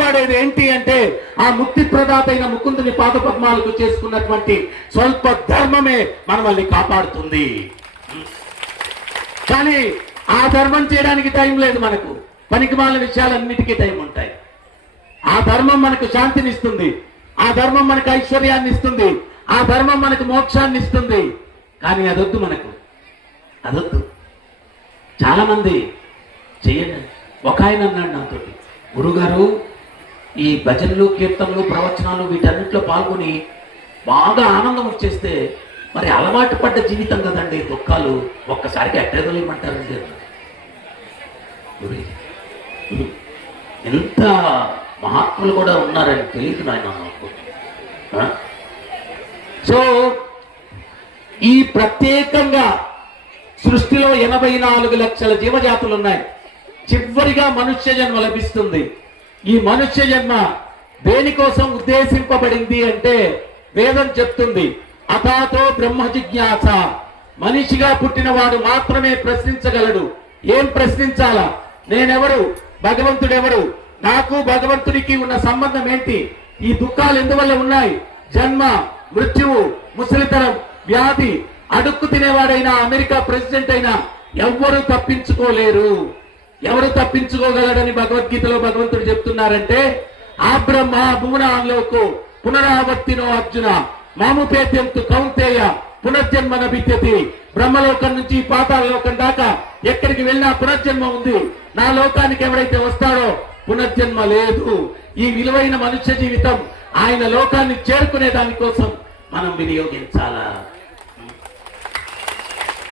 కాపాడేది ఏంటి అంటే ఆ ముక్తి ప్రదాత అయిన ముకుందుని పాద పద్మాలకు చేసుకున్నటువంటి స్వల్ప ధర్మమే మనల్ని కాపాడుతుంది. కానీ ఆ ధర్మం చేయడానికి టైం లేదు మనకు. పనికిమాల విషయాలన్నిటికీ టైం ఉంటాయి. ఆ ధర్మం మనకు శాంతిని ఇస్తుంది ఆ ధర్మం మనకు ఐశ్వర్యాన్ని ఇస్తుంది ఆ ధర్మం మనకు మోక్షాన్ని ఇస్తుంది కానీ అదొద్దు మనకు. అదొద్దు. చాలా మంది ఒక ఆయన అన్నాడు నాతోటి. గురుగారు ఈ భజనలు కీర్తనలు ప్రవచనాలు వీటన్నిటిలో పాల్గొని బాగా ఆనందం వచ్చేస్తే మరి అలవాటు పడ్డ జీవితం కదండి దుఃఖాలు. ఒక్కసారికి ఎట్టేదలేమంటారండి ఎంత మహాత్ములు కూడా ఉన్నారని తెలియదు నాయన నాకు. సో ఈ ప్రత్యేకంగా సృష్టిలో ఎనభై నాలుగు లక్షల జీవజాతులు ఉన్నాయి. చివరిగా మనుష్య జన్మ లభిస్తుంది. ఈ మనుష్య జన్మ దేనికోసం ఉద్దేశింపబడింది అంటే వేదం చెప్తుంది. అథాతో బ్రహ్మ జిజ్ఞాస. మనిషిగా పుట్టినవాడు మాత్రమే ప్రశ్నించగలడు. ఏం ప్రశ్నించాలా? నేనెవరు? భగవంతుడెవరు? నాకు భగవంతుడికి ఉన్న సంబంధం ఏంటి? ఈ దుఃఖాలు ఎందువల్ల ఉన్నాయి? జన్మ మృత్యువు ముసలితనం వ్యాధి అడుక్కు తినేవాడైనా అమెరికా ప్రెసిడెంట్ అయినా ఎవ్వరూ తప్పించుకోలేరు. ఎవరు తప్పించుకోగలడని భగవద్గీతలో భగవంతుడు చెప్తున్నారంటే ఆ బ్రహ్మ భువనాల్లోకు పునరావర్తినో అర్జున. మాముపేత్యంతు కౌంతేయ పునర్జన్మ నభిత్యతి బ్రహ్మలోకం నుంచి పాతాల లోకం దాకా ఎక్కడికి వెళ్ళినా పునర్జన్మ ఉంది. నా లోకానికి ఎవరైతే వస్తాడో పునర్జన్మ లేదు. ఈ విలువైన మనుష్య జీవితం ఆయన లోకాన్ని చేరుకునే దానికోసం మనం వినియోగించాలా?